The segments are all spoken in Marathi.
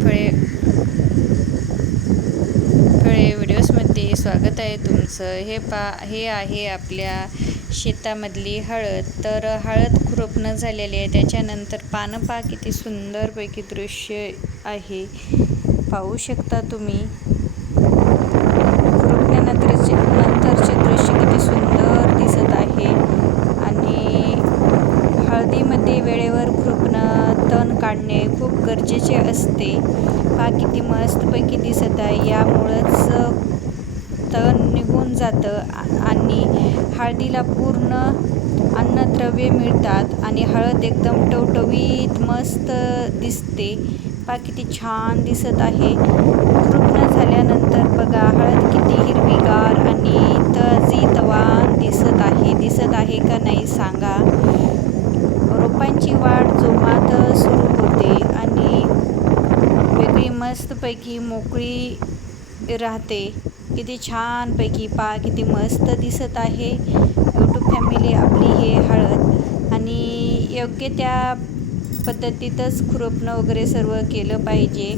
फळे व्हिडिओजमध्ये स्वागत आहे तुमचं। हे आहे आपल्या शेतामधली हळद। तर हळद खुरपणं झालेली आहे, त्याच्यानंतर पानं पहा किती सुंदरपैकी दृश्य आहे, पाहू शकता तुम्ही। खुरपण्यानंतरचे दृश्य किती सुंदर दिसत आहे आणि हळदीमध्ये वेळेवर खुरपणं, तण काढणे खूप गरजेचे असते। पहा किती मस्तपैकी दिसत आहे, यामुळंच तण निघून जातं आणि हळदीला पूर्ण अन्नद्रव्ये मिळतात आणि हळद एकदम टवटवीत मस्त दिसते। पहा किती छान दिसत आहे। खुरपणं झाल्यानंतर बघा हळद किती हिरवीगार आणि तवान दिसत आहे का नाही सांगा। रोपांची वाढ जोमात सुरू होते आणि वेगळी मस्तपैकी मोकळी राहते। किती छानपैकी पहा किती मस्त दिसत आहे यूट्यूब फॅमिली आपली हे हळद। आणि योग्य त्या पद्धतीतच खुरपणं वगैरे सर्व केलं पाहिजे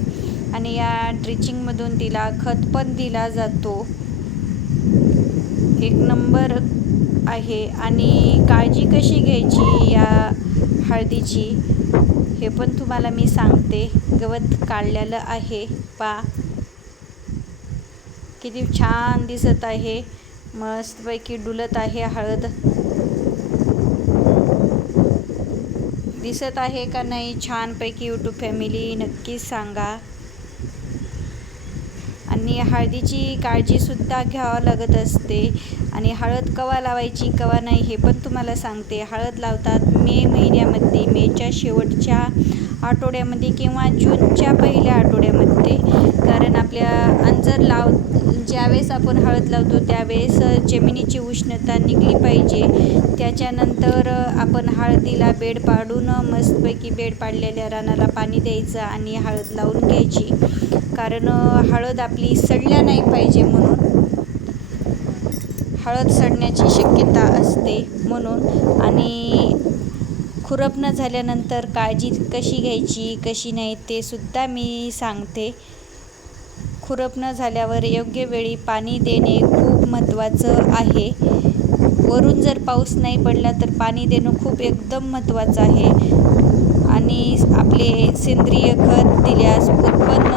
आणि या ड्रिचिंगमधून तिला खत पण दिला जातो, एक नंबर आहे। आणि काळजी कशी घ्यायची या हळदीची हे पण तुम्हाला मी सांगते। गवत काढलेलं आहे, पहा किती छान दिसत आहे, मस्तपैकी डुलत आहे हळद। दिसत आहे का नाही छानपैकी यूट्यूब फॅमिली नक्कीच सांगा। आणि हळदीची काळजीसुद्धा घ्यावं लागत असते आणि हळद कवा लावायची कवा नाही हे पण तुम्हाला सांगते। हळद लावतात मे महिन्यामध्ये, मेच्या शेवटच्या आठवड्यामध्ये किंवा जूनच्या पहिल्या आठवड्यामध्ये, कारण आपल्या ज्यावेळेस आपण हळद लावतो त्यावेळेस जमिनीची उष्णता निघली पाहिजे। त्याच्यानंतर आपण हळदीला बेड पाडून मस्तपैकी बेड पाडलेल्या रानाला पाणी द्यायचं आणि हळद लावून घ्यायची, कारण हळद आपली सडल्या नाही पाहिजे म्हणून, हळद सडण्याची शक्यता असते म्हणून। आणि खुरपणं झाल्यानंतर काळजी कशी घ्यायची कशी नाही ते सुद्धा मी सांगते। खुरपणं झाल्यावर योग्य वेळी पाणी देणे खूप महत्त्वाचं आहे। वरून जर पाऊस नाही पडला तर पाणी देणं खूप एकदम महत्त्वाचं आहे। आणि आपले सेंद्रिय खत दिल्यास उत्पन्न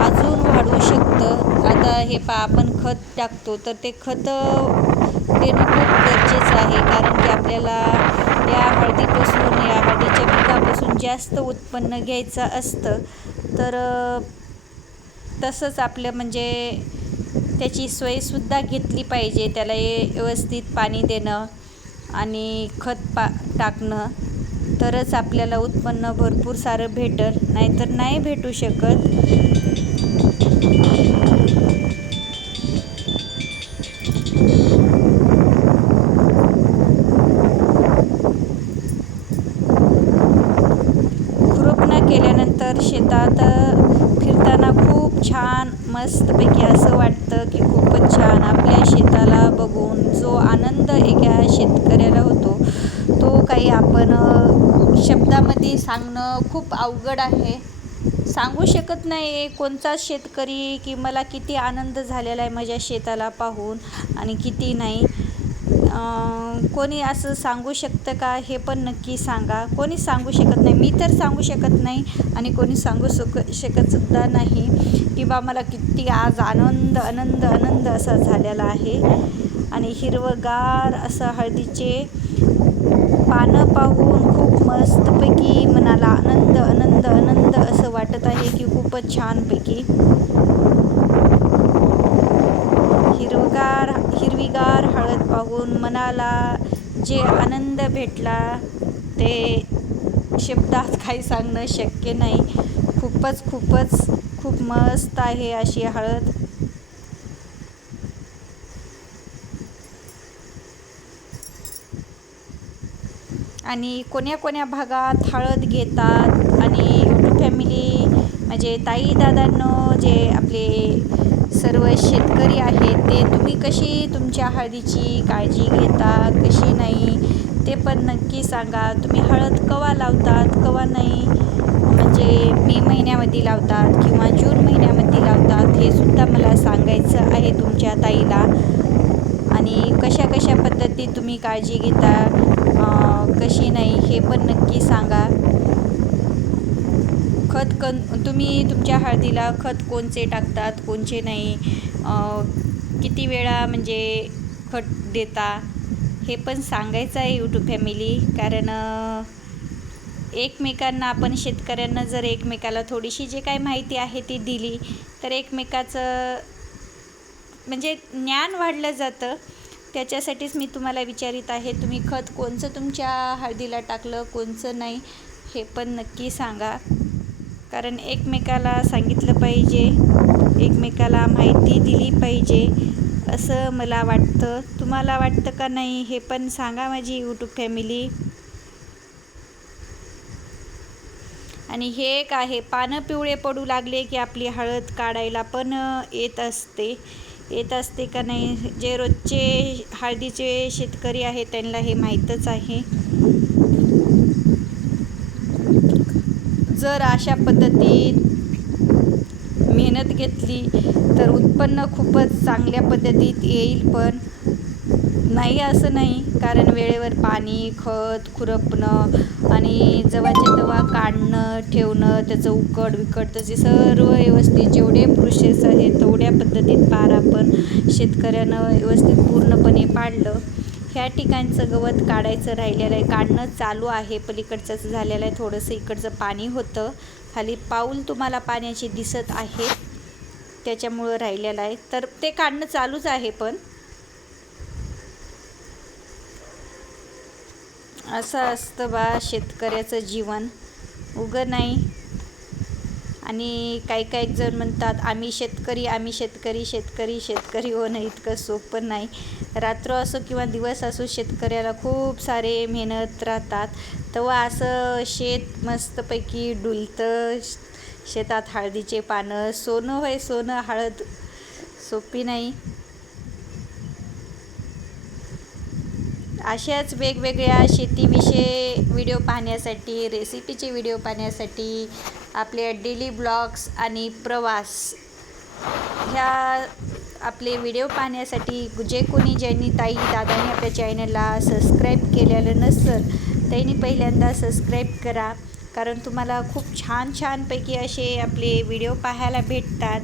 अजून वाढू शकतं। आता हे आपण खत टाकतो तर ते खत देणं खूप गरजेचं आहे, कारण की आपल्याला या हळदीच्या पिकापासून जास्त उत्पन्न घ्यायचं असतं। तर तसंच आपलं म्हणजे त्याची सोयसुद्धा घेतली पाहिजे, त्याला व्यवस्थित पाणी देणं आणि खत टाकणं, तरच आपल्याला उत्पन्न भरपूर सारं भेटल, नाहीतर नाही भेटू शकत। खुरपणं केल्यानंतर शेतात फिरताना खूप छान मस्तपैकी असं वाटतं की खूपच छान। आपल्या शेताला बघून जो आनंद एका शेतकऱ्याला होतो तो काही आपण शब्दामध्ये सांगणं खूप अवघड आहे, सांगू शकत नाही कोणताच शेतकरी की मला किती आनंद झालेला आहे माझ्या शेताला पाहून आणि किती नाही। कोणी असं सांगू शकतं का हे पण नक्की सांगा। कोणी सांगू शकत नाही, मी तर सांगू शकत नाही आणि कोणी सांगू शकतसुद्धा नाही की बा मला किती आज आनंद असा झालेला आहे। आणि हिरवंगार असं हळदीचे पानं पाहून खूप मस्तपैकी मनाला आनंद असं वाटत आहे की खूपच छानपैकी हिरवीगार हळद पाहून मनाला जे आनंद भेटला ते शब्दात काही सांगणं शक्य नाही। खूप मस्त आहे अशी हळद। आणि कोण्या भागात हळद घेतात आणि यूट्यूब फॅमिली म्हणजे ताई दादांनो, जे आपले सर्व शेतकरी आहेत ते तुम्ही कशी तुमच्या हळदीची काळजी घेता कशी नाही ते पण नक्की सांगा। तुम्ही हळद कवा लावतात कवा नाही, म्हणजे मे महिन्यामध्ये लावतात किंवा जून महिन्यामध्ये लावतात हे सुद्धा मला सांगायचं आहे तुमच्या ताईला. आणि कशा कशा पद्धती तुम्ही काळजी घेता, कशी नाही हे पण नक्की सांगा. तुम्ही तुमच्या हळदीला खत कोणचे टाकतात, कोणचे नाही, किती वेळा म्हणजे खत देता हे पण सांगायचं आहे यूट्यूब फॅमिली. कारण एकमेकांना आपण शेतकऱ्यांना जर एकमेकाला थोडीशी जे काही माहिती आहे ती दिली तर एकमेकाचं म्हणजे ज्ञान वाढलं जातं. त्याच्यासाठीच मी तुम्हाला विचारित आहे, तुम्ही खत कोणचं तुमच्या हळदीला टाकलं, कोणचं नाही हे पण नक्की सांगा. कारण एकमेकाला सांगितलं पाहिजे, एकमेकाला माहिती दिली पाहिजे असं मला वाटतं. तुम्हाला वाटतं का नाही हे पण सांगा माझी यूट्यूब फॅमिली. आणि हे एक आहे, पानं पिवळे पडू लागले की आपली हळद काढायला पण येत असते का नाही. जे रोजचे हळदीचे शेतकरी आहेत त्यांना हे माहीतच आहे. जर अशा पद्धतीत मेहनत घेतली तर उत्पन्न खूपच चांगल्या पद्धतीत येईल. पण नाही असं नाही, कारण वेळेवर पाणी, खत, खुरपणं आणि जेव्हाच्या तेव्हा काढणं, ठेवणं, त्याचं उकड त्याचे सर्व व्यवस्थित जेवढे प्रोसेस आहेत तेवढ्या पद्धतीत पार आपण शेतकऱ्यानं व्यवस्थित पूर्णपणे पाडलं. ह्या ठिकाणचं गवत काढायचं राहिलेलं आहे, काढणं चालू आहे. पलीकडचंच झालेलं आहे, थोडंसं इकडचं पाणी होतं, खाली पाऊल तुम्हाला पाण्याचे दिसत आहे त्याच्यामुळं राहिलेलं आहे. तर ते काढणं चालूच आहे. पण असं असतं बा शेतकऱ्याचं जीवन, उगं नाही. आणि काही जण म्हणतात आम्ही शेतकरी होणं इतकं सोपं नाही. रात्र असो किंवा दिवस असो शेतकऱ्याला खूप सारे मेहनत राहतात. तेव्हा असं शेत मस्तपैकी डुलतं. शेतात हळदीचे पानं, सोनं होय सोनं, हळद सोपी नाही. अशाच वेगवेगळ्या शेतीविषयी व्हिडिओ पाहण्यासाठी, रेसिपीचे व्हिडिओ पाहण्यासाठी, आपले डेली ब्लॉग्स आणि प्रवास ह्या आपले व्हिडिओ पाहण्यासाठी ज्यांनी दादांनी आपल्या चॅनलला सबस्क्राईब केलेलं नसेल त्यांनी पहिल्यांदा सबस्क्राईब करा. कारण तुम्हाला खूप छानपैकी असे आपले व्हिडिओ पाहायला भेटतात.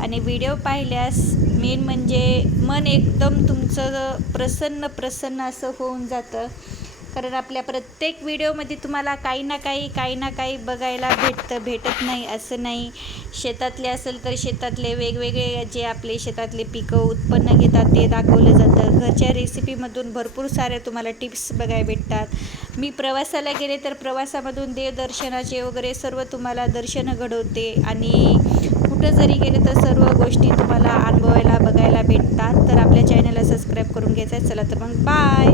आणि व्हिडिओ पाहिल्यास मेन म्हणजे मन एकदम तुमचं प्रसन्न असं होऊन जातं. कारण आपल्या प्रत्येक व्हिडिओमध्ये तुम्हाला काही ना काही बघायला भेटत नाही असं नाही. शेतातले असेल तर शेतातले वेगवेगळे जे आपले शेतातले पिकं उत्पन्न घेतात ते दाखवलं जातं. घरच्या रेसिपीमधून भरपूर साऱ्या तुम्हाला टिप्स बघायला भेटतात. मी प्रवासाला गेले तर प्रवासामधून देवदर्शनाचे वगैरे सर्व तुम्हाला दर्शनं घडवते. आणि कुठं जरी गेले तर सर्व गोष्टी तुम्हाला अनुभवायला बघायला भेटतात. तर आपल्या चॅनलला सबस्क्राईब करून घ्यायचं आहे. चला तर मग बाय.